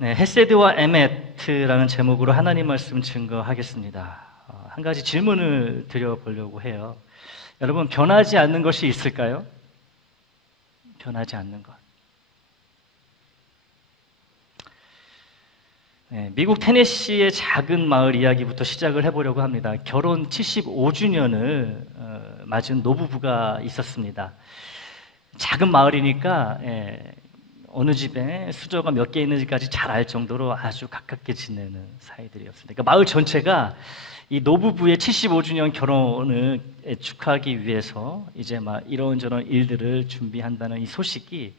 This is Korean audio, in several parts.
네, 헤세드와 에메트라는 제목으로 하나님 말씀 증거하겠습니다. 한 가지 질문을 드려보려고 해요. 여러분, 변하지 않는 것이 있을까요? 변하지 않는 것. 네, 미국 테네시의 작은 마을 이야기부터 시작을 해보려고 합니다. 결혼 75주년을 맞은 노부부가 있었습니다. 작은 마을이니까 어느 집에 수저가 몇 개 있는지까지 잘 알 정도로 아주 가깝게 지내는 사이들이었습니다. 그러니까 마을 전체가 이 노부부의 75주년 결혼을 축하하기 위해서 이제 막 이런저런 일들을 준비한다는 이 소식이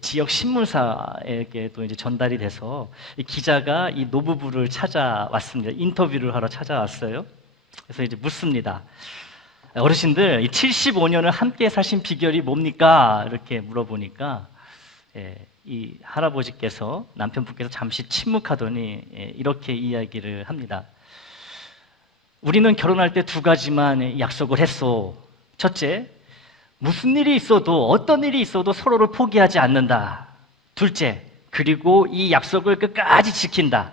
지역 신문사에게도 이제 전달이 돼서 이 기자가 이 노부부를 찾아왔습니다. 인터뷰를 하러 찾아왔어요. 그래서 이제 묻습니다. 어르신들, 이 75년을 함께 사신 비결이 뭡니까? 이렇게 물어보니까 이 할아버지께서, 남편분께서 잠시 침묵하더니 이렇게 이야기를 합니다. 우리는 결혼할 때 두 가지만 약속을 했소. 첫째, 무슨 일이 있어도, 어떤 일이 있어도 서로를 포기하지 않는다. 둘째, 그리고 이 약속을 끝까지 지킨다.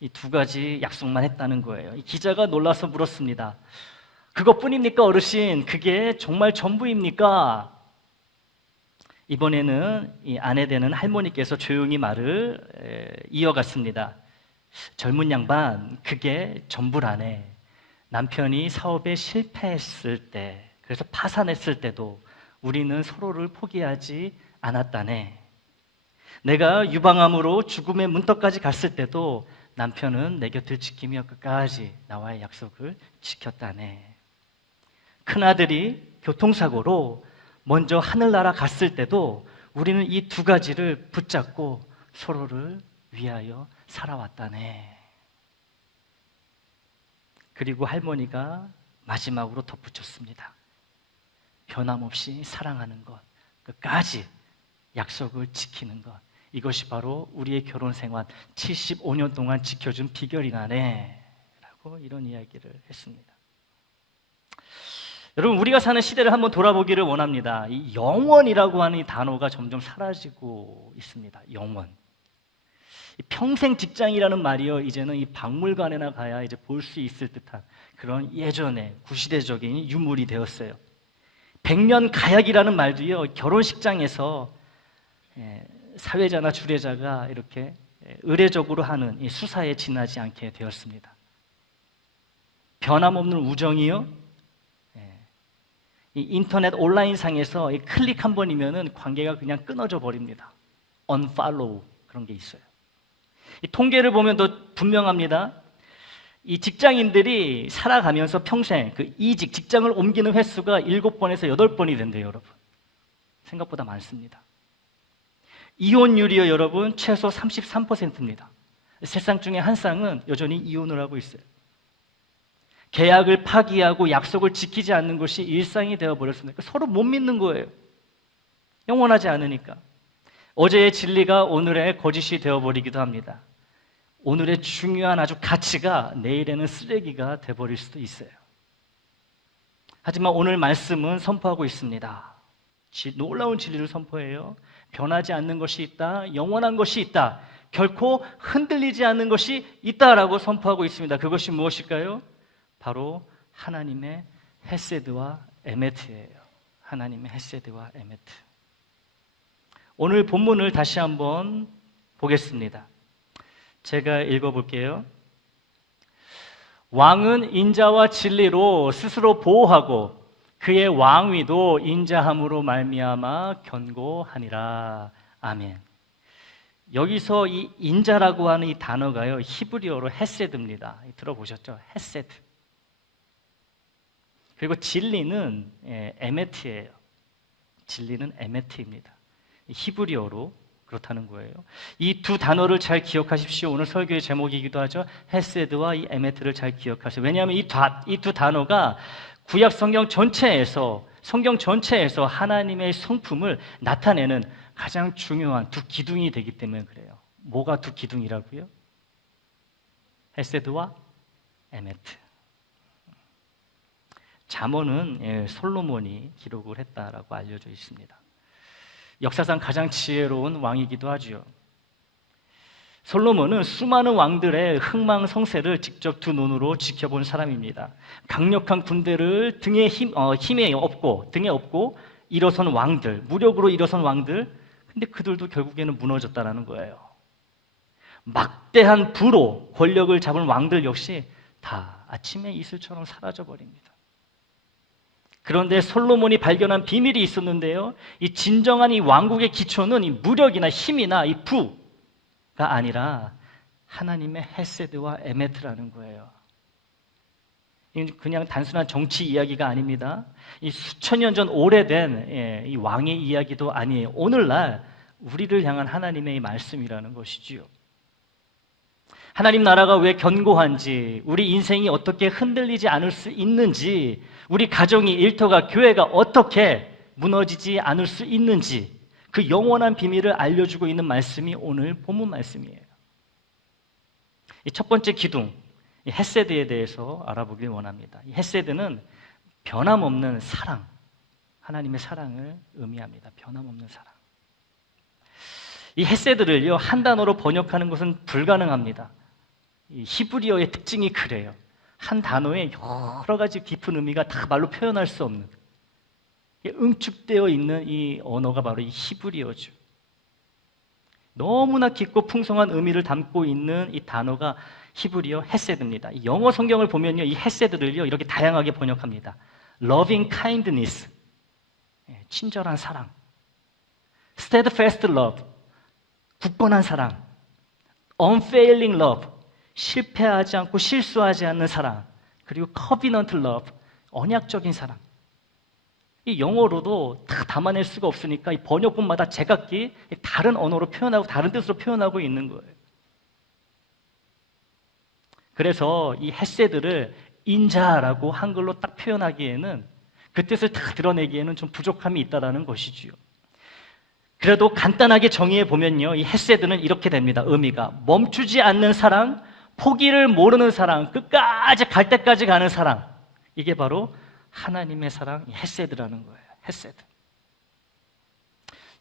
이 두 가지 약속만 했다는 거예요. 이 기자가 놀라서 물었습니다. 그것뿐입니까, 어르신? 그게 정말 전부입니까? 이번에는 이 아내 되는 할머니께서 조용히 말을 이어갔습니다. 젊은 양반, 그게 전부라네. 남편이 사업에 실패했을 때, 그래서 파산했을 때도 우리는 서로를 포기하지 않았다네. 내가 유방암으로 죽음의 문턱까지 갔을 때도 남편은 내 곁을 지키며 끝까지 나와의 약속을 지켰다네. 큰아들이 교통사고로 먼저 하늘나라 갔을 때도 우리는 이 두 가지를 붙잡고 서로를 위하여 살아왔다네. 그리고 할머니가 마지막으로 덧붙였습니다. 변함없이 사랑하는 것, 끝까지 약속을 지키는 것, 이것이 바로 우리의 결혼 생활 75년 동안 지켜준 비결이라네 라고 이런 이야기를 했습니다. 여러분, 우리가 사는 시대를 한번 돌아보기를 원합니다. 이 영원이라고 하는 이 단어가 점점 사라지고 있습니다. 영원. 평생 직장이라는 말이요, 이제는 이 박물관에나 가야 이제 볼 수 있을 듯한 그런 예전의 구시대적인 유물이 되었어요. 100년 가약이라는 말도요, 결혼식장에서 사회자나 주례자가 이렇게 의례적으로 하는 이 수사에 지나지 않게 되었습니다. 변함없는 우정이요, 이 인터넷 온라인상에서 클릭 한 번이면은 관계가 그냥 끊어져 버립니다. unfollow 그런 게 있어요. 이 통계를 보면 더 분명합니다. 이 직장인들이 살아가면서 평생 그 이직, 직장을 옮기는 횟수가 7번에서 8번이 된대요, 여러분. 생각보다 많습니다. 이혼율이요, 여러분, 최소 33%입니다. 세상 중에 한 쌍은 여전히 이혼을 하고 있어요. 계약을 파기하고 약속을 지키지 않는 것이 일상이 되어버렸습니다. 서로 못 믿는 거예요. 영원하지 않으니까. 어제의 진리가 오늘의 거짓이 되어버리기도 합니다. 오늘의 중요한 아주 가치가 내일에는 쓰레기가 되어버릴 수도 있어요. 하지만 오늘 말씀은 선포하고 있습니다. 놀라운 진리를 선포해요. 변하지 않는 것이 있다. 영원한 것이 있다. 결코 흔들리지 않는 것이 있다라고 선포하고 있습니다. 그것이 무엇일까요? 바로 하나님의 헤세드와 에메트예요. 하나님의 헤세드와 에메트. 오늘 본문을 다시 한번 보겠습니다. 제가 읽어볼게요. 왕은 인자와 진리로 스스로 보호하고 그의 왕위도 인자함으로 말미암아 견고하니라. 아멘. 여기서 이 인자라고 하는 이 단어가요, 히브리어로 헤세드입니다. 들어보셨죠? 헤세드. 그리고 진리는 에메트예요. 진리는 에메트입니다. 히브리어로 그렇다는 거예요. 이 두 단어를 잘 기억하십시오. 오늘 설교의 제목이기도 하죠. 헤세드와 이 에메트를 잘 기억하세요. 왜냐하면 이 두 단어가 구약 성경 전체에서 하나님의 성품을 나타내는 가장 중요한 두 기둥이 되기 때문에 그래요. 뭐가 두 기둥이라고요? 헤세드와 에메트. 잠언은 솔로몬이 기록을 했다라고 알려져 있습니다. 역사상 가장 지혜로운 왕이기도 하죠. 솔로몬은 수많은 왕들의 흥망성쇠를 직접 두 눈으로 지켜본 사람입니다. 강력한 군대를 힘에 업고 일어선 왕들, 무력으로 일어선 왕들, 근데 그들도 결국에는 무너졌다는 거예요. 막대한 부로 권력을 잡은 왕들 역시 다 아침의 이슬처럼 사라져 버립니다. 그런데 솔로몬이 발견한 비밀이 있었는데요. 이 진정한 이 왕국의 기초는 이 무력이나 힘이나 이 부가 아니라 하나님의 헤세드와 에메트라는 거예요. 이건 그냥 단순한 정치 이야기가 아닙니다. 이 수천 년 전 오래된 이 왕의 이야기도 아니에요. 오늘날 우리를 향한 하나님의 이 말씀이라는 것이지요. 하나님 나라가 왜 견고한지, 우리 인생이 어떻게 흔들리지 않을 수 있는지, 우리 가정이, 일터가, 교회가 어떻게 무너지지 않을 수 있는지 그 영원한 비밀을 알려주고 있는 말씀이 오늘 본문 말씀이에요. 이 첫 번째 기둥, 이 헤세드에 대해서 알아보길 원합니다. 이 헤세드는 변함없는 사랑, 하나님의 사랑을 의미합니다. 변함없는 사랑. 이 헤세드를요, 한 단어로 번역하는 것은 불가능합니다. 이 히브리어의 특징이 그래요. 한 단어에 여러 가지 깊은 의미가 다 말로 표현할 수 없는, 응축되어 있는 이 언어가 바로 이 히브리어죠. 너무나 깊고 풍성한 의미를 담고 있는 이 단어가 히브리어 헤세드입니다. 영어 성경을 보면요, 이 헤세드를요 이렇게 다양하게 번역합니다. Loving kindness, 친절한 사랑, steadfast love, 굳건한 사랑, unfailing love, 실패하지 않고 실수하지 않는 사랑, 그리고 covenant love, 언약적인 사랑. 이 영어로도 다 담아낼 수가 없으니까 이 번역본마다 제각기 다른 언어로 표현하고 다른 뜻으로 표현하고 있는 거예요. 그래서 이 헤세드를 인자라고 한글로 딱 표현하기에는, 그 뜻을 다 드러내기에는 좀 부족함이 있다는 것이지요. 그래도 간단하게 정의해 보면요, 이 헤세드는 이렇게 됩니다. 의미가 멈추지 않는 사랑, 포기를 모르는 사랑, 끝까지 갈 때까지 가는 사랑, 이게 바로 하나님의 사랑, 헤세드라는 거예요. 헤세드.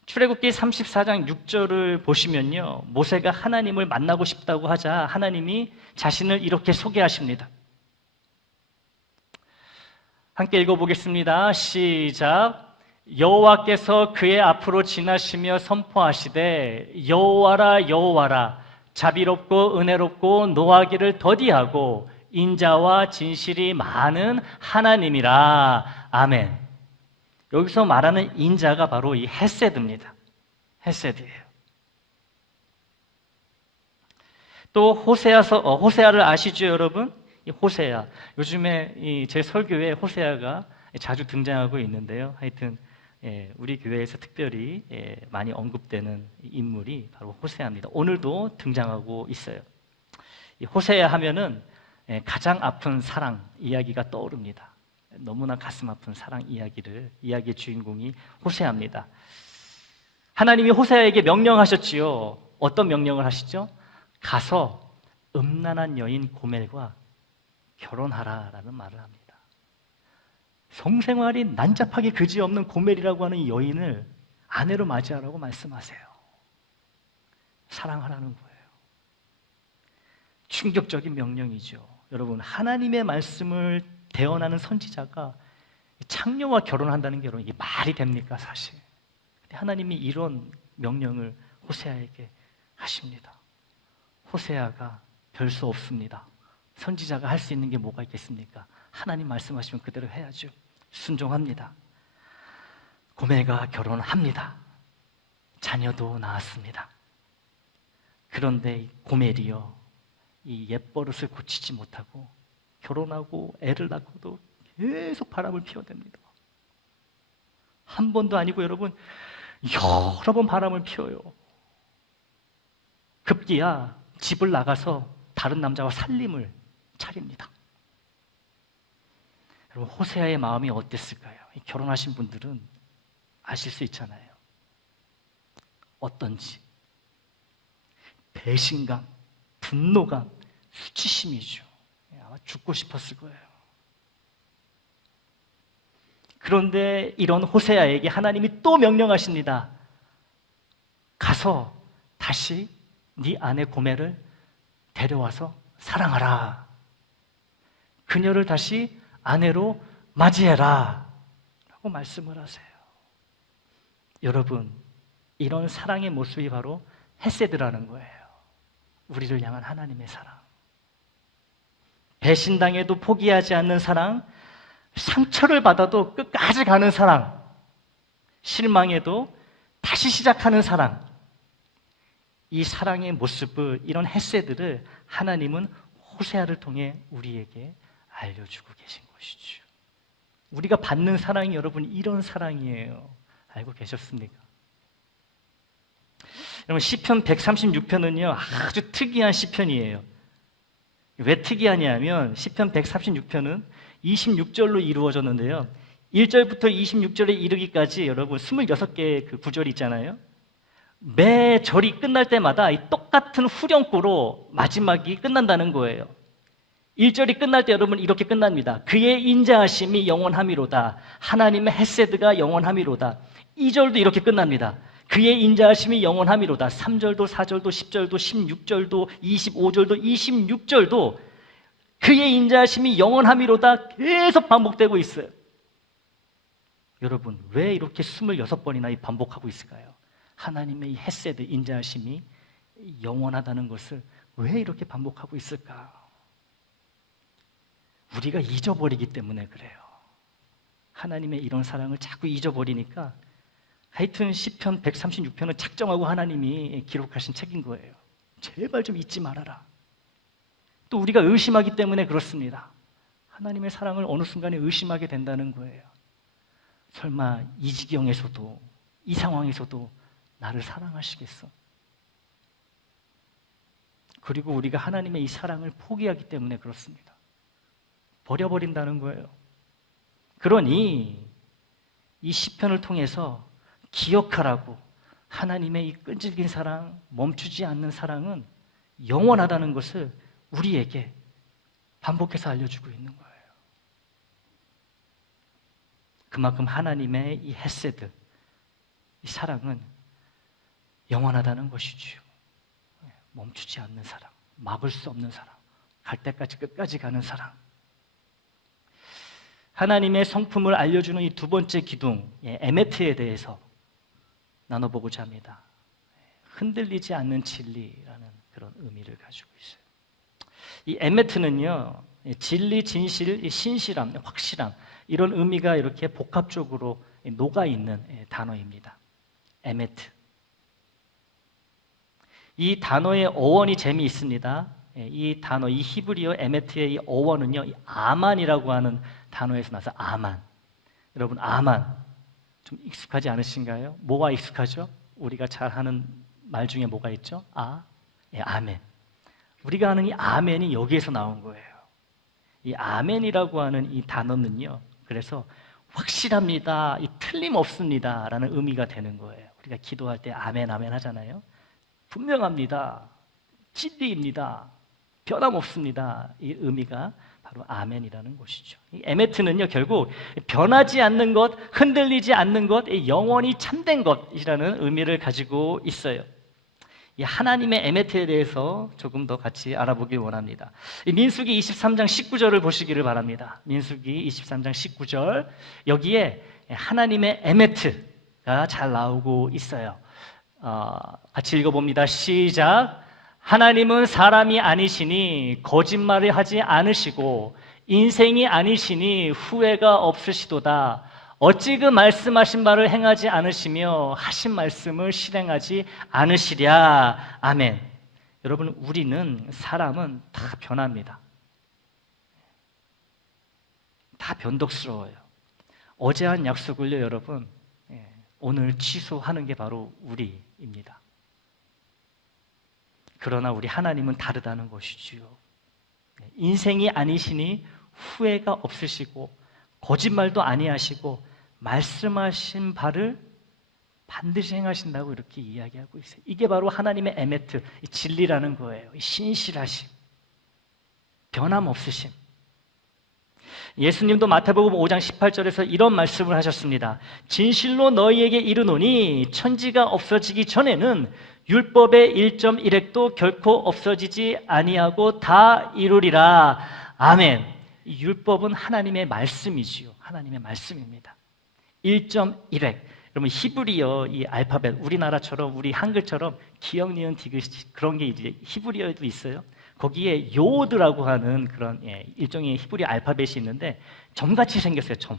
출애굽기 34장 6절을 보시면요, 모세가 하나님을 만나고 싶다고 하자 하나님이 자신을 이렇게 소개하십니다. 함께 읽어보겠습니다. 시작. 여호와께서 그의 앞으로 지나시며 선포하시되 여호와라 여호와라, 자비롭고 은혜롭고 노하기를 더디하고 인자와 진실이 많은 하나님이라. 아멘. 여기서 말하는 인자가 바로 이 헤세드입니다. 헤세드예요. 또 호세아를 아시죠, 여러분? 이 호세아. 요즘에 제 설교에 호세아가 자주 등장하고 있는데요. 하여튼 우리 교회에서 특별히 많이 언급되는 인물이 바로 호세아입니다. 오늘도 등장하고 있어요. 이 호세아 하면은 가장 아픈 사랑 이야기가 떠오릅니다. 너무나 가슴 아픈 사랑 이야기의 주인공이 호세아입니다. 하나님이 호세아에게 명령하셨지요. 어떤 명령을 하시죠? 가서 음란한 여인 고멜과 결혼하라라는 말을 합니다. 성생활이 난잡하게 그지없는 고멜이라고 하는 이 여인을 아내로 맞이하라고 말씀하세요. 사랑하라는 거예요. 충격적인 명령이죠. 여러분, 하나님의 말씀을 대언하는 선지자가 창녀와 결혼한다는 게 여러분, 이게 말이 됩니까, 사실? 근데 하나님이 이런 명령을 호세아에게 하십니다. 호세아가 별 수 없습니다. 선지자가 할 수 있는 게 뭐가 있겠습니까? 하나님 말씀하시면 그대로 해야죠. 순종합니다. 고멜과 결혼합니다. 자녀도 낳았습니다. 그런데 고멜이요, 이 옛버릇을 고치지 못하고 결혼하고 애를 낳고도 계속 바람을 피워댑니다. 한 번도 아니고 여러분, 여러 번 바람을 피워요. 급기야 집을 나가서 다른 남자와 살림을 차립니다. 여러분, 호세아의 마음이 어땠을까요? 결혼하신 분들은 아실 수 있잖아요. 어떤지. 배신감, 분노감, 수치심이죠. 아마 죽고 싶었을 거예요. 그런데 이런 호세아에게 하나님이 또 명령하십니다. 가서 다시 네 아내 고멜을 데려와서 사랑하라. 그녀를 다시 아내로 맞이해라 라고 말씀을 하세요. 여러분, 이런 사랑의 모습이 바로 헤세드라는 거예요. 우리를 향한 하나님의 사랑. 배신당해도 포기하지 않는 사랑, 상처를 받아도 끝까지 가는 사랑, 실망해도 다시 시작하는 사랑. 이 사랑의 모습을, 이런 헤세드를 하나님은 호세아를 통해 우리에게 알려주고 계신 것이죠. 우리가 받는 사랑이 여러분 이런 사랑이에요. 알고 계셨습니까? 여러분, 시편 136편은요 아주 특이한 시편이에요. 왜 특이하냐면 시편 136편은 26절로 이루어졌는데요, 1절부터 26절에 이르기까지 여러분 26개의 그 구절이 있잖아요. 매 절이 끝날 때마다 이 똑같은 후렴구로 마지막이 끝난다는 거예요. 1절이 끝날 때 여러분 이렇게 끝납니다. 그의 인자하심이 영원하미로다. 하나님의 헤세드가 영원하미로다. 2절도 이렇게 끝납니다. 그의 인자하심이 영원하미로다. 3절도 4절도 10절도 16절도 25절도 26절도 그의 인자하심이 영원하미로다 계속 반복되고 있어요. 여러분, 왜 이렇게 26번이나 반복하고 있을까요? 하나님의 이 헤세드, 인자하심이 영원하다는 것을 왜 이렇게 반복하고 있을까? 우리가 잊어버리기 때문에 그래요. 하나님의 이런 사랑을 자꾸 잊어버리니까 하여튼 시편 136편은 작정하고 하나님이 기록하신 책인 거예요. 제발 좀 잊지 말아라. 또 우리가 의심하기 때문에 그렇습니다. 하나님의 사랑을 어느 순간에 의심하게 된다는 거예요. 설마 이 지경에서도, 이 상황에서도 나를 사랑하시겠어? 그리고 우리가 하나님의 이 사랑을 포기하기 때문에 그렇습니다. 버려버린다는 거예요. 그러니 이 시편을 통해서 기억하라고, 하나님의 이 끈질긴 사랑, 멈추지 않는 사랑은 영원하다는 것을 우리에게 반복해서 알려주고 있는 거예요. 그만큼 하나님의 이 헤세드, 이 사랑은 영원하다는 것이죠. 멈추지 않는 사랑, 막을 수 없는 사랑, 갈 때까지 끝까지 가는 사랑. 하나님의 성품을 알려주는 이 두 번째 기둥, 에메트에 대해서 나눠보고자 합니다. 흔들리지 않는 진리라는 그런 의미를 가지고 있어요. 이 에메트는요, 진리, 진실, 신실함, 확실함, 이런 의미가 이렇게 복합적으로 녹아있는 단어입니다. 에메트. 이 단어의 어원이 재미있습니다. 이 단어, 이 히브리어 에메트의 이 어원은요, 이 아만이라고 하는 단어에서 나서 아만. 여러분, 아만 좀 익숙하지 않으신가요? 뭐가 익숙하죠? 우리가 잘 하는 말 중에 뭐가 있죠? 아멘. 우리가 하는 이 아멘이 여기에서 나온 거예요. 이 아멘이라고 하는 이 단어는요, 그래서 확실합니다, 이 틀림없습니다 라는 의미가 되는 거예요. 우리가 기도할 때 아멘 아멘 하잖아요. 분명합니다, 진리입니다, 변함없습니다, 이 의미가 바로 아멘이라는 것이죠. 이 에메트는요, 결국 변하지 않는 것, 흔들리지 않는 것, 영원히 참된 것이라는 의미를 가지고 있어요. 이 하나님의 에메트에 대해서 조금 더 같이 알아보길 원합니다. 이 민수기 23장 19절을 보시기를 바랍니다. 민수기 23장 19절, 여기에 하나님의 에메트가 잘 나오고 있어요. 같이 읽어봅니다. 시작. 하나님은 사람이 아니시니 거짓말을 하지 않으시고 인생이 아니시니 후회가 없으시도다. 어찌 그 말씀하신 바를 행하지 않으시며 하신 말씀을 실행하지 않으시랴. 아멘. 여러분, 우리는, 사람은 다 변합니다. 다 변덕스러워요. 어제 한 약속을요, 여러분, 오늘 취소하는 게 바로 우리입니다. 그러나 우리 하나님은 다르다는 것이지요. 인생이 아니시니 후회가 없으시고 거짓말도 아니하시고 말씀하신 바를 반드시 행하신다고 이렇게 이야기하고 있어요. 이게 바로 하나님의 에메트, 진리라는 거예요. 신실하심, 변함없으심. 예수님도 마태복음 5장 18절에서 이런 말씀을 하셨습니다. 진실로 너희에게 이르노니 천지가 없어지기 전에는 율법의 1.1획도 결코 없어지지 아니하고 다 이루리라. 아멘. 이 율법은 하나님의 말씀이지요. 하나님의 말씀입니다. 1.1획. 여러분 히브리어 이 알파벳, 우리나라처럼 우리 한글처럼 기역, 니은, 디귿 그런 게 이제 히브리어에도 있어요. 거기에 요드라고 하는 그런 일종의 히브리 알파벳이 있는데 점같이 생겼어요. 점.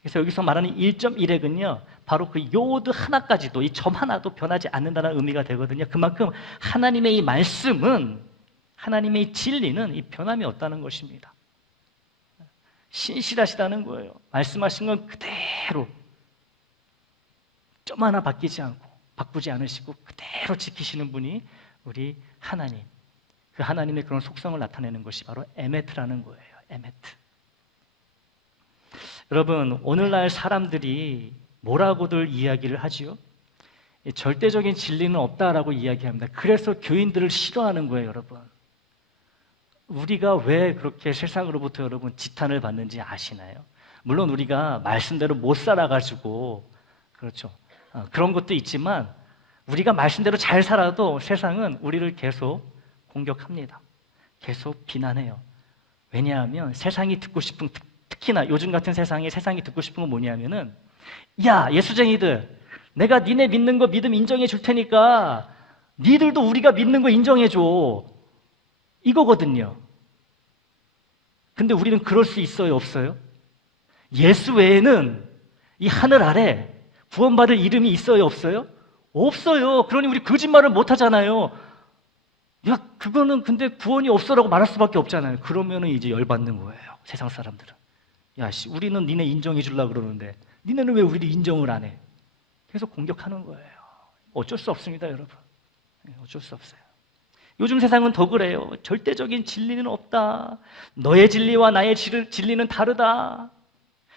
그래서 여기서 말하는 1.1획은요 바로 그 요드 하나까지도, 이 점 하나도 변하지 않는다는 의미가 되거든요. 그만큼 하나님의 이 말씀은, 하나님의 이 진리는 이 변함이 없다는 것입니다. 신실하시다는 거예요. 말씀하신 건 그대로 점 하나 바뀌지 않고 바꾸지 않으시고 그대로 지키시는 분이 우리 하나님. 그 하나님의 그런 속성을 나타내는 것이 바로 에메트라는 거예요. 에메트. 여러분, 오늘날 사람들이 뭐라고들 이야기를 하지요? 절대적인 진리는 없다라고 이야기합니다. 그래서 교인들을 싫어하는 거예요, 여러분. 우리가 왜 그렇게 세상으로부터 여러분 지탄을 받는지 아시나요? 물론 우리가 말씀대로 못 살아가지고 그렇죠. 그런 것도 있지만 우리가 말씀대로 잘 살아도 세상은 우리를 계속 공격합니다. 계속 비난해요. 왜냐하면 세상이 듣고 싶은, 특히나 요즘 같은 세상에 세상이 듣고 싶은 건 뭐냐면은, 야 예수쟁이들, 내가 니네 믿는 거 믿음 인정해 줄 테니까 니들도 우리가 믿는 거 인정해 줘, 이거거든요. 근데 우리는 그럴 수 있어요, 없어요? 예수 외에는 이 하늘 아래 구원받을 이름이 있어요, 없어요? 없어요. 그러니 우리 거짓말을 못 하잖아요. 야, 그거는 근데 구원이 없어라고 말할 수밖에 없잖아요. 그러면은 이제 열받는 거예요, 세상 사람들은. 야, 씨, 우리는 니네 인정해 주려고 그러는데 니네는 왜 우리를 인정을 안 해? 계속 공격하는 거예요. 어쩔 수 없습니다, 여러분. 어쩔 수 없어요. 요즘 세상은 더 그래요. 절대적인 진리는 없다. 너의 진리와 나의 진리는 다르다.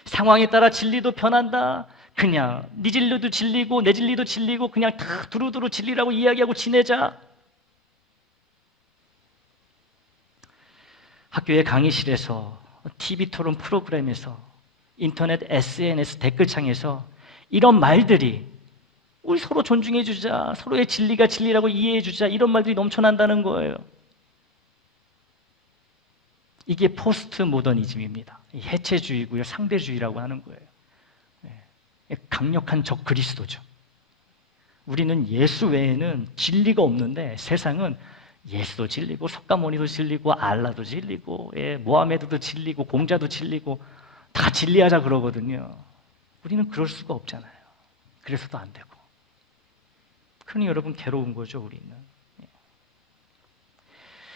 상황에 따라 진리도 변한다. 그냥 네 진리도 진리고 내 진리도 진리고 그냥 다 두루두루 진리라고 이야기하고 지내자. 학교의 강의실에서, TV 토론 프로그램에서, 인터넷 SNS 댓글창에서 이런 말들이, 우리 서로 존중해 주자, 서로의 진리가 진리라고 이해해 주자, 이런 말들이 넘쳐난다는 거예요. 이게 포스트 모더니즘입니다. 해체주의고요, 상대주의라고 하는 거예요. 강력한 적 그리스도죠. 우리는 예수 외에는 진리가 없는데 세상은 예수도 진리고 석가모니도 진리고 알라도 진리고 모하메드도 진리고 공자도 진리고 다 진리하자 그러거든요. 우리는 그럴 수가 없잖아요. 그래서도 안 되고. 그러니 여러분 괴로운 거죠, 우리는.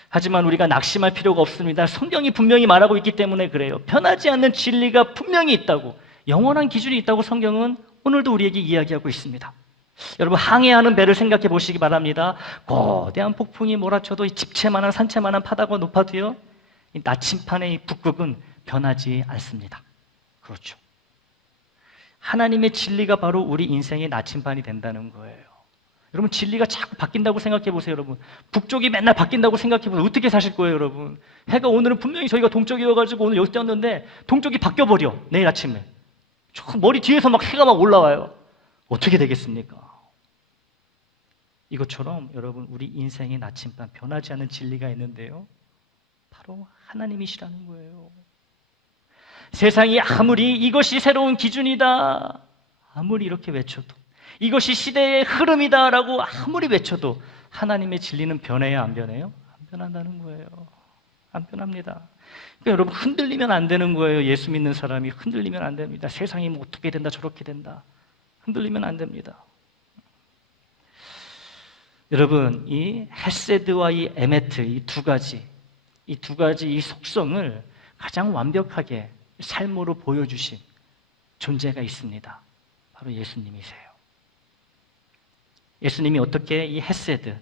하지만 우리가 낙심할 필요가 없습니다. 성경이 분명히 말하고 있기 때문에 그래요. 변하지 않는 진리가 분명히 있다고, 영원한 기준이 있다고 성경은 오늘도 우리에게 이야기하고 있습니다. 여러분, 항해하는 배를 생각해 보시기 바랍니다. 거대한 폭풍이 몰아쳐도 이 집채만한 산채만한 바다가 높아도요, 이 나침판의 이 북극은 변하지 않습니다. 그렇죠. 하나님의 진리가 바로 우리 인생의 나침판이 된다는 거예요. 여러분, 진리가 자꾸 바뀐다고 생각해 보세요. 여러분, 북쪽이 맨날 바뀐다고 생각해 보세요. 어떻게 사실 거예요, 여러분? 해가 오늘은 분명히 저희가 동쪽이어가지고 오늘 여기 뛰었는데 동쪽이 바뀌어버려, 내일 아침에. 저 머리 뒤에서 막 해가 막 올라와요. 어떻게 되겠습니까? 이것처럼 여러분, 우리 인생의 나침반, 변하지 않는 진리가 있는데요, 바로 하나님이시라는 거예요. 세상이 아무리 이것이 새로운 기준이다, 아무리 이렇게 외쳐도, 이것이 시대의 흐름이다라고 아무리 외쳐도 하나님의 진리는 변해야 안 변해요? 안 변한다는 거예요. 안 변합니다. 그러니까 여러분, 흔들리면 안 되는 거예요. 예수 믿는 사람이 흔들리면 안 됩니다. 세상이 뭐 어떻게 된다 저렇게 된다, 흔들리면 안 됩니다. 여러분, 이 헤세드와 이 에메트, 이 두 가지 이 속성을 가장 완벽하게 삶으로 보여주신 존재가 있습니다. 바로 예수님이세요. 예수님이 어떻게 이 헤세드,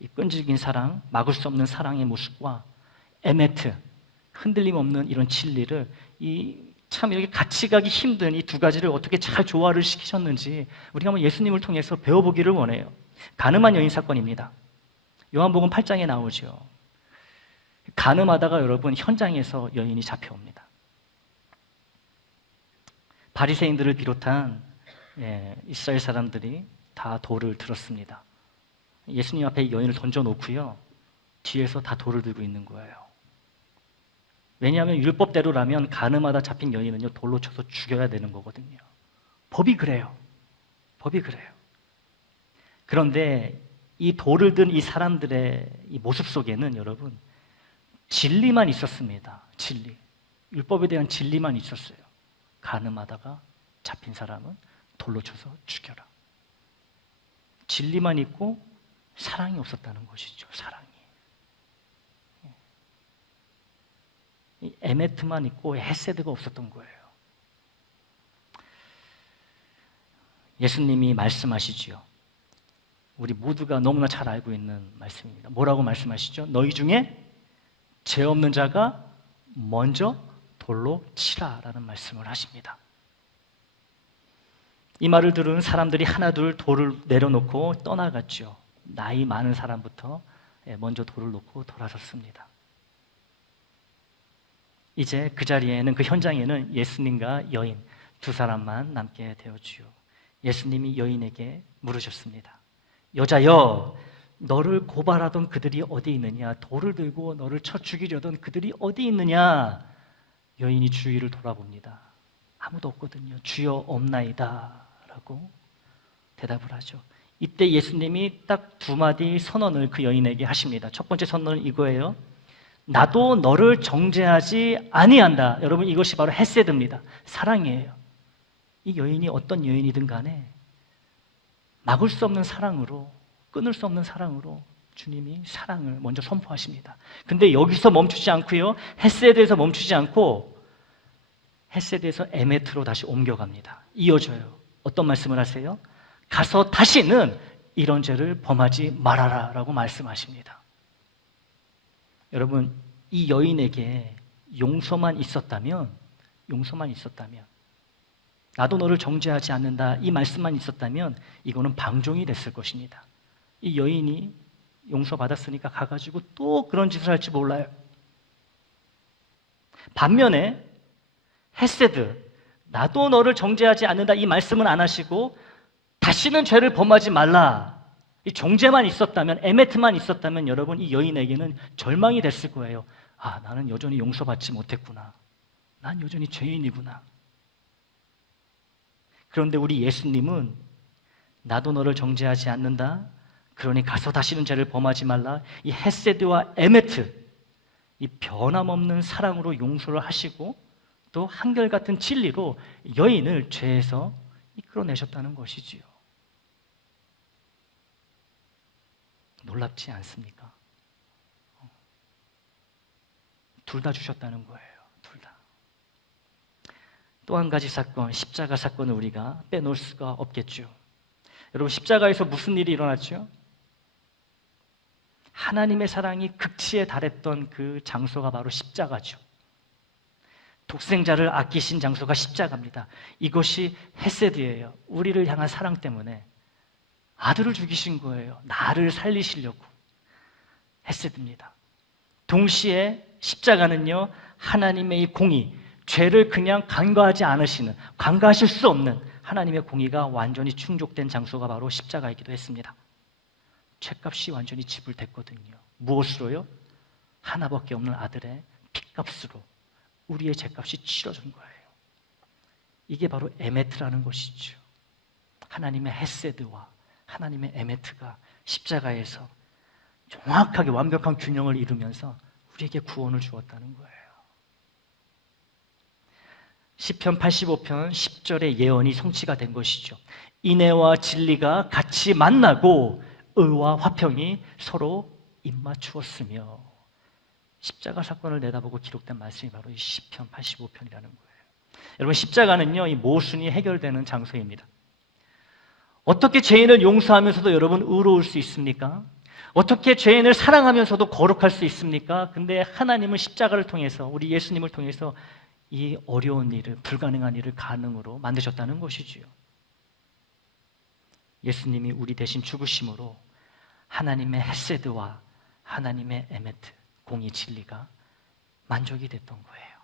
이 끈질긴 사랑, 막을 수 없는 사랑의 모습과 에메트, 흔들림 없는 이런 진리를, 참 이렇게 같이 가기 힘든 이 두 가지를 어떻게 잘 조화를 시키셨는지 우리가 한번 예수님을 통해서 배워보기를 원해요. 가늠한 여인 사건입니다. 요한복음 8장에 나오죠. 가늠하다가 여러분, 현장에서 여인이 잡혀옵니다. 바리새인들을 비롯한 이스라엘 사람들이 다 돌을 들었습니다. 예수님 앞에 이 여인을 던져놓고요, 뒤에서 다 돌을 들고 있는 거예요. 왜냐하면 율법대로라면 가늠하다 잡힌 여인은요, 돌로 쳐서 죽여야 되는 거거든요. 법이 그래요. 법이 그래요. 그런데 이 돌을 든 이 사람들의 이 모습 속에는 여러분, 진리만 있었습니다. 진리. 율법에 대한 진리만 있었어요. 가늠하다가 잡힌 사람은 돌로 쳐서 죽여라. 진리만 있고 사랑이 없었다는 것이죠. 사랑이. 이 에메트만 있고 헤세드가 없었던 거예요. 예수님이 말씀하시지요. 우리 모두가 너무나 잘 알고 있는 말씀입니다. 뭐라고 말씀하시죠? 너희 중에 죄 없는 자가 먼저 돌로 치라라는 말씀을 하십니다. 이 말을 들은 사람들이 하나둘 돌을 내려놓고 떠나갔죠. 나이 많은 사람부터 먼저 돌을 놓고 돌아섰습니다. 이제 그 자리에는, 그 현장에는 예수님과 여인 두 사람만 남게 되었지요. 예수님이 여인에게 물으셨습니다. 여자여, 너를 고발하던 그들이 어디 있느냐? 돌을 들고 너를 쳐 죽이려던 그들이 어디 있느냐? 여인이 주위를 돌아봅니다. 아무도 없거든요. 주여 없나이다 라고 대답을 하죠. 이때 예수님이 딱 두 마디 선언을 그 여인에게 하십니다. 첫 번째 선언은 이거예요. 나도 너를 정죄하지 아니한다. 여러분, 이것이 바로 헤세드입니다. 사랑이에요. 이 여인이 어떤 여인이든 간에 막을 수 없는 사랑으로, 끊을 수 없는 사랑으로 주님이 사랑을 먼저 선포하십니다. 근데 여기서 멈추지 않고요, 헤세드에서 멈추지 않고 헤세드에서 에메트로 다시 옮겨갑니다. 이어져요. 어떤 말씀을 하세요? 가서 다시는 이런 죄를 범하지 말아라 라고 말씀하십니다. 여러분, 이 여인에게 용서만 있었다면, 나도 너를 정죄하지 않는다, 이 말씀만 있었다면 이거는 방종이 됐을 것입니다. 이 여인이 용서받았으니까 가가지고 또 그런 짓을 할지 몰라요. 반면에 헤세드, 나도 너를 정죄하지 않는다, 이 말씀은 안 하시고 다시는 죄를 범하지 말라, 이 정죄만 있었다면, 에메트만 있었다면 여러분, 이 여인에게는 절망이 됐을 거예요. 아, 나는 여전히 용서받지 못했구나. 난 여전히 죄인이구나. 그런데 우리 예수님은 나도 너를 정죄하지 않는다, 그러니 가서 다시는 죄를 범하지 말라, 이 헤세드와 에메트, 이 변함없는 사랑으로 용서를 하시고 또 한결같은 진리로 여인을 죄에서 이끌어내셨다는 것이지요. 놀랍지 않습니까? 둘 다 주셨다는 거예요. 둘 다. 또 한 가지 사건, 십자가 사건을 우리가 빼놓을 수가 없겠죠. 여러분, 십자가에서 무슨 일이 일어났죠? 하나님의 사랑이 극치에 달했던 그 장소가 바로 십자가죠. 독생자를 아끼신 장소가 십자가입니다. 이것이 헤세드예요. 우리를 향한 사랑 때문에 아들을 죽이신 거예요. 나를 살리시려고. 헤세드입니다. 동시에 십자가는요, 하나님의 이 공의, 죄를 그냥 간과하지 않으시는, 간과하실 수 없는 하나님의 공의가 완전히 충족된 장소가 바로 십자가이기도 했습니다. 죄값이 완전히 지불됐거든요. 무엇으로요? 하나밖에 없는 아들의 피값으로 우리의 죄값이 치러진 거예요. 이게 바로 에메트라는 것이죠. 하나님의 헤세드와 하나님의 에메트가 십자가에서 정확하게 완벽한 균형을 이루면서 우리에게 구원을 주었다는 거예요. 시편 85편 10절의 예언이 성취가 된 것이죠. 인애와 진리가 같이 만나고 의와 화평이 서로 입맞추었으며, 십자가 사건을 내다보고 기록된 말씀이 바로 이 시편 85편이라는 거예요. 여러분, 십자가는요, 이 모순이 해결되는 장소입니다. 어떻게 죄인을 용서하면서도 여러분 의로울 수 있습니까? 어떻게 죄인을 사랑하면서도 거룩할 수 있습니까? 근데 하나님은 십자가를 통해서, 우리 예수님을 통해서 이 어려운 일을, 불가능한 일을 가능으로 만드셨다는 것이지요. 예수님이 우리 대신 죽으심으로 하나님의 헤세드와 하나님의 에메트, 공의 진리가 만족이 됐던 거예요.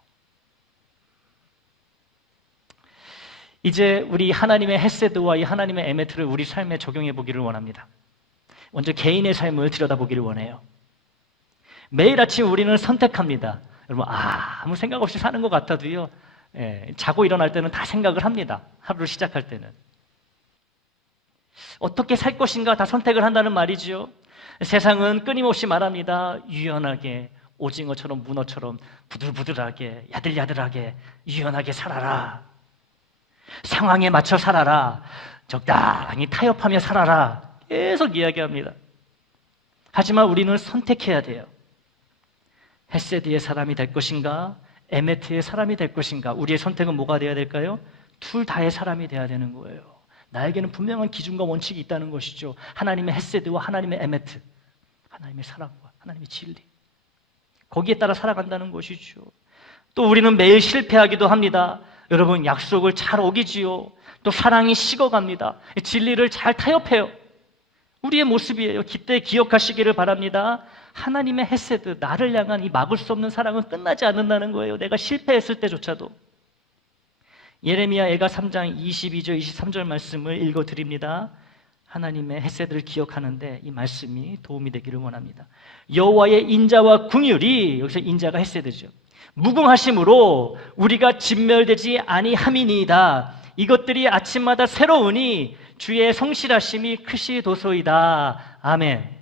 이제 우리 하나님의 헤세드와 이 하나님의 에메트를 우리 삶에 적용해 보기를 원합니다. 먼저 개인의 삶을 들여다보기를 원해요. 매일 아침 우리는 선택합니다. 여러분, 아무 생각 없이 사는 것 같아도요, 자고 일어날 때는 다 생각을 합니다. 하루를 시작할 때는. 어떻게 살 것인가 다 선택을 한다는 말이죠. 세상은 끊임없이 말합니다. 유연하게, 오징어처럼 문어처럼 부들부들하게, 야들야들하게, 유연하게 살아라. 상황에 맞춰 살아라. 적당히 타협하며 살아라. 계속 이야기합니다. 하지만 우리는 선택해야 돼요. 헤세드의 사람이 될 것인가, 에메트의 사람이 될 것인가. 우리의 선택은 뭐가 되어야 될까요? 둘 다의 사람이 되어야 되는 거예요. 나에게는 분명한 기준과 원칙이 있다는 것이죠. 하나님의 헤세드와 하나님의 에메트, 하나님의 사랑과 하나님의 진리, 거기에 따라 살아간다는 것이죠. 또 우리는 매일 실패하기도 합니다. 여러분, 약속을 잘 어기지요. 또 사랑이 식어갑니다. 진리를 잘 타협해요. 우리의 모습이에요. 그때 기억하시기를 바랍니다. 하나님의 헤세드, 나를 향한 이 막을 수 없는 사랑은 끝나지 않는다는 거예요. 내가 실패했을 때조차도. 예레미야 애가 3장 22절 23절 말씀을 읽어드립니다. 하나님의 헤세드를 기억하는데 이 말씀이 도움이 되기를 원합니다. 여호와의 인자와 긍휼이, 여기서 인자가 헤세드죠, 무궁하심으로 우리가 진멸되지 아니함이니이다. 이것들이 아침마다 새로우니 주의 성실하심이 크시도소이다. 아멘.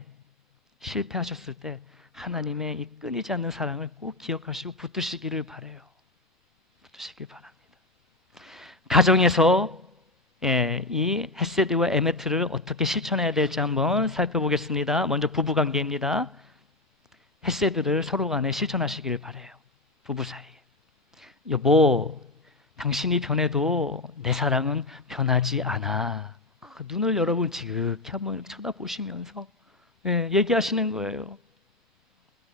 실패하셨을 때 하나님의 이 끊이지 않는 사랑을 꼭 기억하시고 붙드시기를 바라요. 붙드시길 바랍니다. 가정에서 이 헤세드와 에메트를 어떻게 실천해야 될지 한번 살펴보겠습니다. 먼저 부부관계입니다. 헤세드를 서로 간에 실천하시기를 바라요. 부부 사이에. 여보, 당신이 변해도 내 사랑은 변하지 않아. 그 눈을 여러분 지극히 한번 이렇게 쳐다보시면서 얘기하시는 거예요.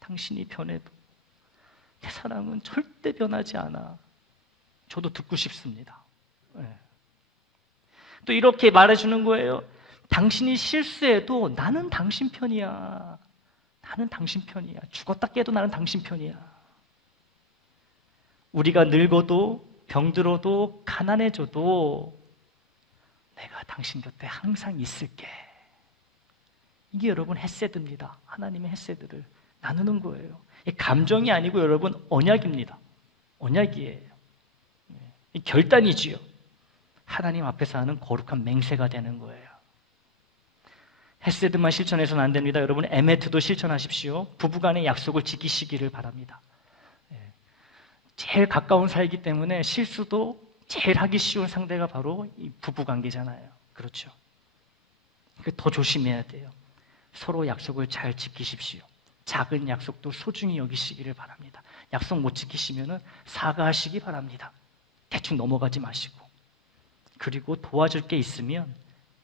당신이 변해도 내 사랑은 절대 변하지 않아. 저도 듣고 싶습니다. 또 이렇게 말해주는 거예요. 당신이 실수해도 나는 당신 편이야. 나는 당신 편이야. 죽었다 깨도 나는 당신 편이야. 우리가 늙어도 병들어도 가난해져도 내가 당신 곁에 항상 있을게. 이게 여러분 헤세드입니다. 하나님의 헤세드를 나누는 거예요. 감정이 아니고 여러분 언약입니다. 언약이에요. 결단이지요. 하나님 앞에서 하는 거룩한 맹세가 되는 거예요. 헤세드만 실천해서는 안 됩니다. 여러분 에메트도 실천하십시오. 부부간의 약속을 지키시기를 바랍니다. 제일 가까운 사이기 때문에 실수도 제일 하기 쉬운 상대가 바로 이 부부관계잖아요. 그렇죠? 더 조심해야 돼요. 서로 약속을 잘 지키십시오. 작은 약속도 소중히 여기시기를 바랍니다. 약속 못 지키시면 사과하시기 바랍니다. 대충 넘어가지 마시고. 그리고 도와줄 게 있으면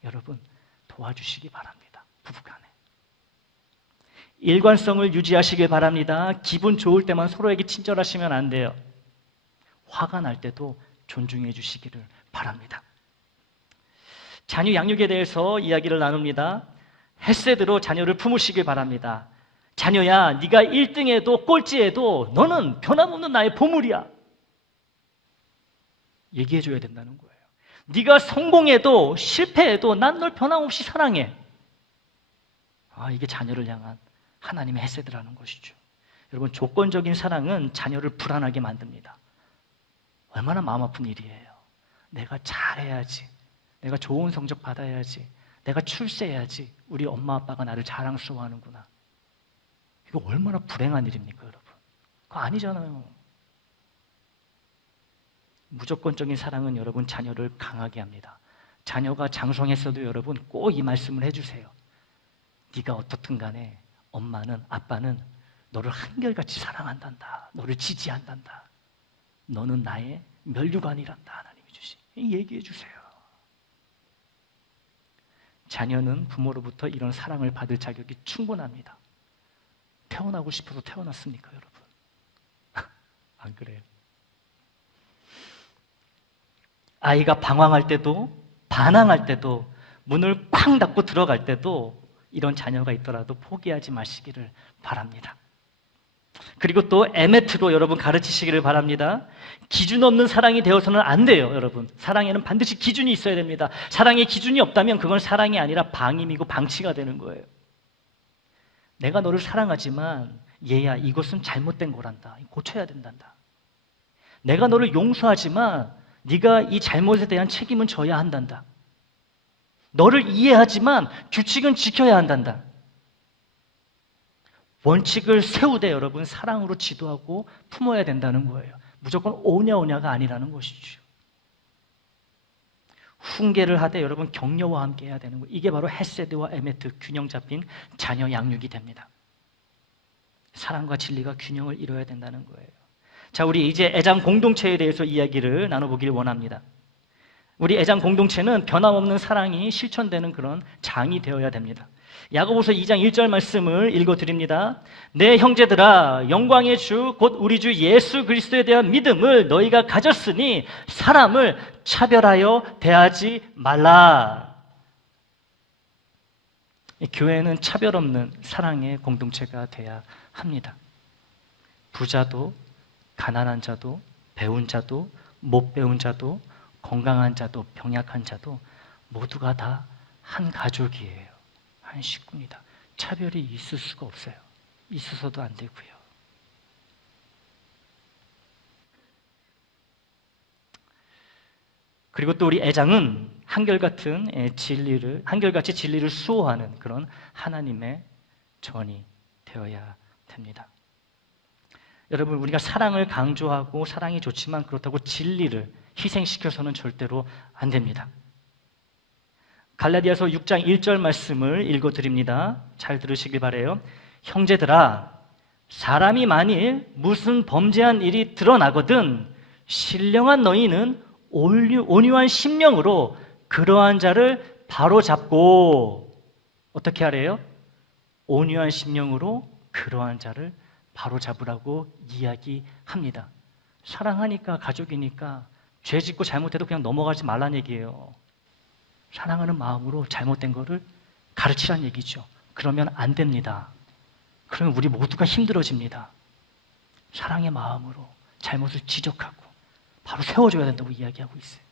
여러분 도와주시기 바랍니다. 부부간에. 일관성을 유지하시길 바랍니다. 기분 좋을 때만 서로에게 친절하시면 안 돼요. 화가 날 때도 존중해 주시기를 바랍니다. 자녀 양육에 대해서 이야기를 나눕니다. 헤세드로 자녀를 품으시길 바랍니다. 자녀야, 네가 1등해도 꼴찌해도 너는 변함없는 나의 보물이야. 얘기해 줘야 된다는 거예요. 네가 성공해도 실패해도 난 널 변함없이 사랑해. 이게 자녀를 향한 하나님의 헤세드라는 것이죠. 여러분, 조건적인 사랑은 자녀를 불안하게 만듭니다. 얼마나 마음 아픈 일이에요. 내가 잘해야지, 내가 좋은 성적 받아야지, 내가 출세해야지 우리 엄마 아빠가 나를 자랑스러워하는구나. 이거 얼마나 불행한 일입니까, 여러분? 그거 아니잖아요. 무조건적인 사랑은 여러분 자녀를 강하게 합니다. 자녀가 장성했어도 여러분 꼭 이 말씀을 해주세요. 네가 어떻든 간에 엄마는, 아빠는 너를 한결같이 사랑한단다. 너를 지지한단다. 너는 나의 면류관이란다. 하나님이 주신. 얘기해 주세요. 자녀는 부모로부터 이런 사랑을 받을 자격이 충분합니다. 태어나고 싶어서 태어났습니까, 여러분? 안 그래요? 아이가 방황할 때도, 반항할 때도, 문을 쾅 닫고 들어갈 때도 이런 자녀가 있더라도 포기하지 마시기를 바랍니다. 그리고 또 에메트로 여러분 가르치시기를 바랍니다. 기준 없는 사랑이 되어서는 안 돼요, 여러분. 사랑에는 반드시 기준이 있어야 됩니다. 사랑에 기준이 없다면 그건 사랑이 아니라 방임이고 방치가 되는 거예요. 내가 너를 사랑하지만 얘야, 이것은 잘못된 거란다. 고쳐야 된단다. 내가 너를 용서하지만 네가 이 잘못에 대한 책임은 져야 한단다. 너를 이해하지만 규칙은 지켜야 한단다. 원칙을 세우되 여러분 사랑으로 지도하고 품어야 된다는 거예요. 무조건 오냐오냐가 아니라는 것이죠. 훈계를 하되 여러분 격려와 함께 해야 되는 거예요. 이게 바로 헤세드와 에메트, 균형 잡힌 자녀 양육이 됩니다. 사랑과 진리가 균형을 이뤄야 된다는 거예요. 자, 우리 이제 애장 공동체에 대해서 이야기를 나눠보길 원합니다. 우리 애장 공동체는 변함없는 사랑이 실천되는 그런 장이 되어야 됩니다. 야고보서 2장 1절 말씀을 읽어드립니다. 내 형제들아, 영광의 주 곧 우리 주 예수 그리스도에 대한 믿음을 너희가 가졌으니 사람을 차별하여 대하지 말라. 교회는 차별 없는 사랑의 공동체가 돼야 합니다. 부자도 가난한 자도 배운 자도 못 배운 자도 건강한 자도 병약한 자도 모두가 다 한 가족이에요. 한 식구입니다. 차별이 있을 수가 없어요. 있어서도 안 되고요. 그리고 또 우리 애장은 한결같이 진리를 수호하는 그런 하나님의 전이 되어야 됩니다. 여러분, 우리가 사랑을 강조하고 사랑이 좋지만 그렇다고 진리를 희생시켜서는 절대로 안 됩니다. 갈라디아서 6장 1절 말씀을 읽어드립니다. 잘 들으시길 바라요. 형제들아, 사람이 만일 무슨 범죄한 일이 드러나거든 신령한 너희는 온유한 심령으로 그러한 자를 바로잡고, 어떻게 하래요? 온유한 심령으로 그러한 자를 바로잡으라고 이야기합니다. 사랑하니까, 가족이니까 죄 짓고 잘못해도 그냥 넘어가지 말란 얘기예요. 사랑하는 마음으로 잘못된 거를 가르치란 얘기죠. 그러면 안 됩니다. 그러면 우리 모두가 힘들어집니다. 사랑의 마음으로 잘못을 지적하고 바로 세워줘야 된다고 이야기하고 있어요.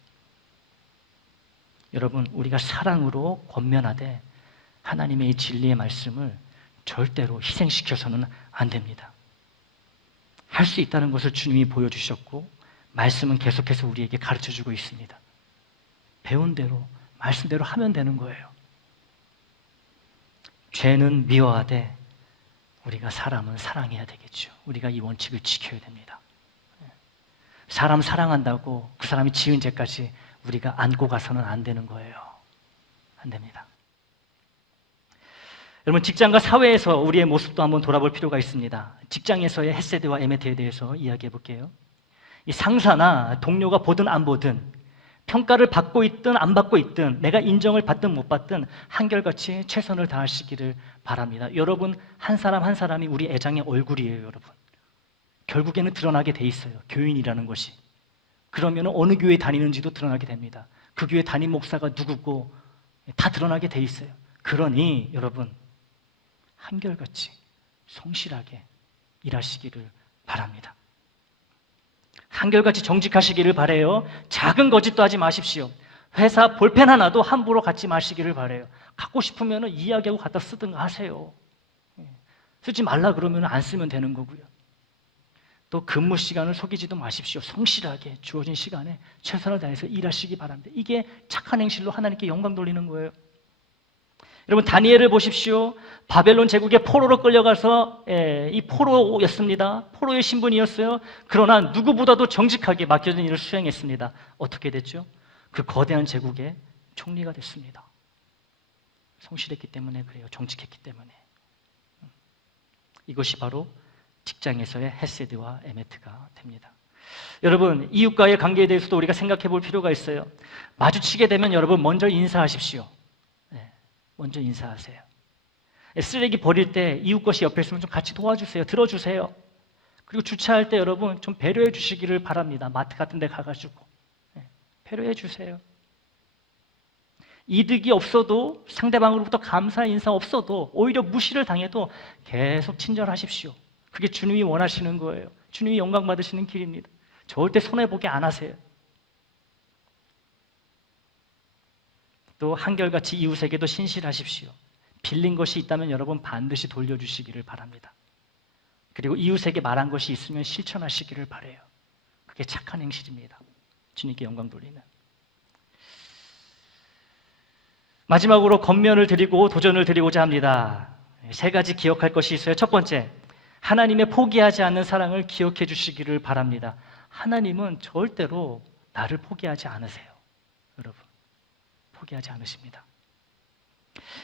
여러분, 우리가 사랑으로 권면하되 하나님의 이 진리의 말씀을 절대로 희생시켜서는 안 됩니다. 할 수 있다는 것을 주님이 보여주셨고 말씀은 계속해서 우리에게 가르쳐주고 있습니다. 배운 대로 말씀대로 하면 되는 거예요. 죄는 미워하되 우리가 사람은 사랑해야 되겠죠. 우리가 이 원칙을 지켜야 됩니다. 사람 사랑한다고 그 사람이 지은 죄까지 우리가 안고 가서는 안 되는 거예요. 안 됩니다. 여러분, 직장과 사회에서 우리의 모습도 한번 돌아볼 필요가 있습니다. 직장에서의 헤세드와 에메트에 대해서 이야기해 볼게요. 이 상사나 동료가 보든 안 보든, 평가를 받고 있든 안 받고 있든, 내가 인정을 받든 못 받든 한결같이 최선을 다하시기를 바랍니다. 여러분, 한 사람 한 사람이 우리 애장의 얼굴이에요. 여러분, 결국에는 드러나게 돼 있어요. 교인이라는 것이. 그러면 어느 교회 다니는지도 드러나게 됩니다. 그 교회 담임 목사가 누구고 다 드러나게 돼 있어요. 그러니 여러분, 한결같이 성실하게 일하시기를 바랍니다. 한결같이 정직하시기를 바라요. 작은 거짓도 하지 마십시오. 회사 볼펜 하나도 함부로 갖지 마시기를 바라요. 갖고 싶으면 이야기하고 갖다 쓰든가 하세요. 쓰지 말라 그러면 안 쓰면 되는 거고요. 또 근무 시간을 속이지도 마십시오. 성실하게 주어진 시간에 최선을 다해서 일하시기 바랍니다. 이게 착한 행실로 하나님께 영광 돌리는 거예요. 여러분, 다니엘을 보십시오. 바벨론 제국의 포로로 끌려가서 이 포로였습니다. 포로의 신분이었어요. 그러나 누구보다도 정직하게 맡겨진 일을 수행했습니다. 어떻게 됐죠? 그 거대한 제국의 총리가 됐습니다. 성실했기 때문에 그래요. 정직했기 때문에. 이것이 바로 직장에서의 헤세드와 에메트가 됩니다. 여러분, 이웃과의 관계에 대해서도 우리가 생각해 볼 필요가 있어요. 마주치게 되면 여러분 먼저 인사하십시오. 먼저 인사하세요. 쓰레기 버릴 때 이웃 것이 옆에 있으면 좀 같이 도와주세요. 들어주세요. 그리고 주차할 때 여러분 좀 배려해 주시기를 바랍니다. 마트 같은 데 가가지고 배려해 주세요. 이득이 없어도, 상대방으로부터 감사 인사 없어도, 오히려 무시를 당해도 계속 친절하십시오. 그게 주님이 원하시는 거예요. 주님이 영광 받으시는 길입니다. 절대 손해보게 안 하세요. 또 한결같이 이웃에게도 신실하십시오. 빌린 것이 있다면 여러분 반드시 돌려주시기를 바랍니다. 그리고 이웃에게 말한 것이 있으면 실천하시기를 바라요. 그게 착한 행실입니다. 주님께 영광 돌리는. 마지막으로 권면을 드리고 도전을 드리고자 합니다. 세 가지 기억할 것이 있어요. 첫 번째, 하나님의 포기하지 않는 사랑을 기억해 주시기를 바랍니다. 하나님은 절대로 나를 포기하지 않으세요. 여러분, 포기하지 않으십니다.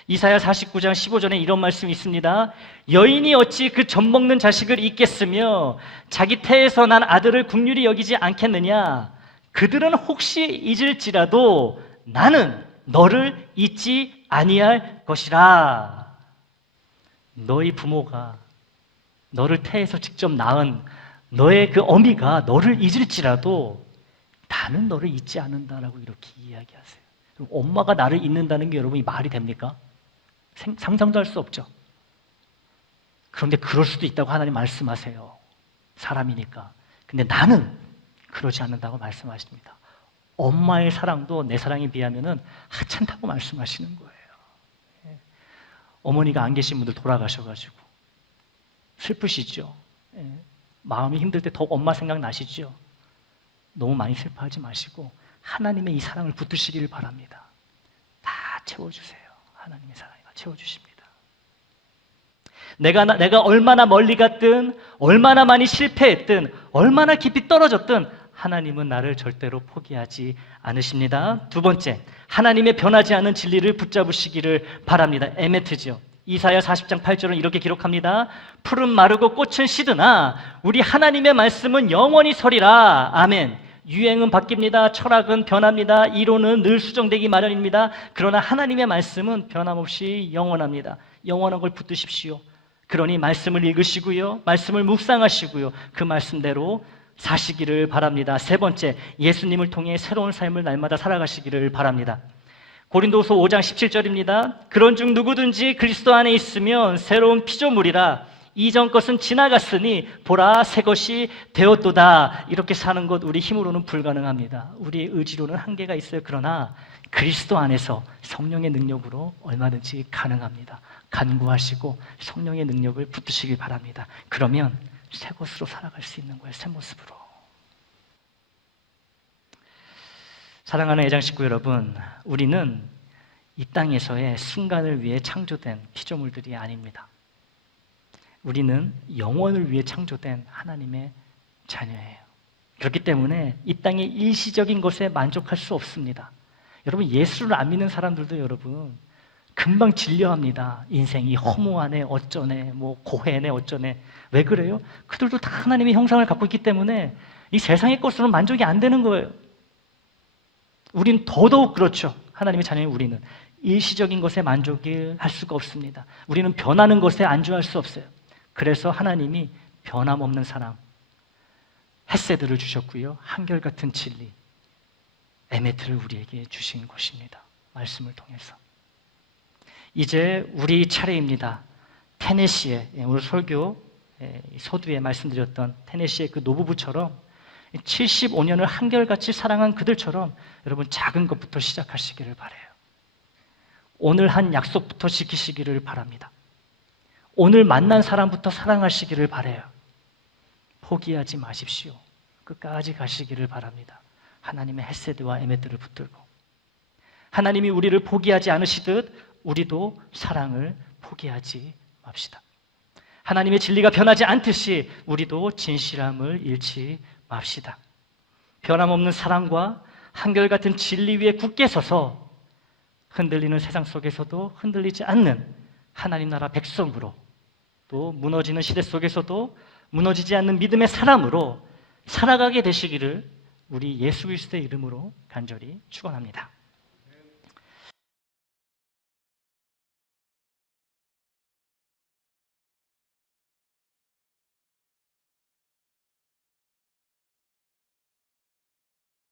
이사야 49장 15절에 이런 말씀이 있습니다. 여인이 어찌 그 젖 먹는 자식을 잊겠으며 자기 태에서 난 아들을 긍휼히 여기지 않겠느냐. 그들은 혹시 잊을지라도 나는 너를 잊지 아니할 것이라. 너희 부모가 너를 태에서 직접 낳은 너의 그 어미가 너를 잊을지라도 나는 너를 잊지 않는다라고 이렇게 이야기하세요. 엄마가 나를 잊는다는 게 여러분이 말이 됩니까? 상상도 할 수 없죠. 그런데 그럴 수도 있다고 하나님 말씀하세요. 사람이니까. 근데 나는 그러지 않는다고 말씀하십니다. 엄마의 사랑도 내 사랑에 비하면 하찮다고 말씀하시는 거예요. 어머니가 안 계신 분들 돌아가셔가지고 슬프시죠? 마음이 힘들 때 더욱 엄마 생각 나시죠? 너무 많이 슬퍼하지 마시고 하나님의 이 사랑을 붙드시기를 바랍니다. 다 채워주세요. 하나님의 사랑이 다 채워주십니다. 내가 얼마나 멀리 갔든 얼마나 많이 실패했든 얼마나 깊이 떨어졌든 하나님은 나를 절대로 포기하지 않으십니다. 두 번째, 하나님의 변하지 않는 진리를 붙잡으시기를 바랍니다. 에메트죠. 이사야 40장 8절은 이렇게 기록합니다. 풀은 마르고 꽃은 시드나 우리 하나님의 말씀은 영원히 서리라. 아멘. 유행은 바뀝니다. 철학은 변합니다. 이론은 늘 수정되기 마련입니다. 그러나 하나님의 말씀은 변함없이 영원합니다. 영원한 걸 붙드십시오. 그러니 말씀을 읽으시고요. 말씀을 묵상하시고요. 그 말씀대로 사시기를 바랍니다. 세 번째, 예수님을 통해 새로운 삶을 날마다 살아가시기를 바랍니다. 고린도후서 5장 17절입니다. 그런즉 누구든지 그리스도 안에 있으면 새로운 피조물이라 이전 것은 지나갔으니 보라 새 것이 되었도다. 이렇게 사는 것 우리 힘으로는 불가능합니다. 우리의 의지로는 한계가 있어요. 그러나 그리스도 안에서 성령의 능력으로 얼마든지 가능합니다. 간구하시고 성령의 능력을 붙드시길 바랍니다. 그러면 새 것으로 살아갈 수 있는 거예요. 새 모습으로. 사랑하는 애장 식구 여러분, 우리는 이 땅에서의 순간을 위해 창조된 피조물들이 아닙니다. 우리는 영원을 위해 창조된 하나님의 자녀예요. 그렇기 때문에 이 땅의 일시적인 것에 만족할 수 없습니다. 여러분, 예수를 안 믿는 사람들도 여러분 금방 질려합니다. 인생이 허무하네, 어쩌네, 뭐 고해네, 어쩌네. 왜 그래요? 그들도 다 하나님의 형상을 갖고 있기 때문에 이 세상의 것으로는 만족이 안 되는 거예요. 우린 더더욱 그렇죠. 하나님의 자녀인 우리는 일시적인 것에 만족을 할 수가 없습니다. 우리는 변하는 것에 안주할 수 없어요. 그래서 하나님이 변함없는 사랑, 헤세드를 주셨고요. 한결같은 진리, 에메트를 우리에게 주신 것입니다. 말씀을 통해서. 이제 우리 차례입니다. 테네시에, 오늘 설교 서두에 말씀드렸던 테네시의 그 노부부처럼 75년을 한결같이 사랑한 그들처럼 여러분 작은 것부터 시작하시기를 바라요. 오늘 한 약속부터 지키시기를 바랍니다. 오늘 만난 사람부터 사랑하시기를 바라요. 포기하지 마십시오. 끝까지 가시기를 바랍니다. 하나님의 헤세드와 에메드를 붙들고 하나님이 우리를 포기하지 않으시듯 우리도 사랑을 포기하지 맙시다. 하나님의 진리가 변하지 않듯이 우리도 진실함을 잃지 맙시다. 변함없는 사랑과 한결같은 진리 위에 굳게 서서 흔들리는 세상 속에서도 흔들리지 않는 하나님 나라 백성으로, 또 무너지는 시대 속에서도 무너지지 않는 믿음의 사람으로 살아가게 되시기를 우리 예수 그리스도의 이름으로 간절히 축원합니다.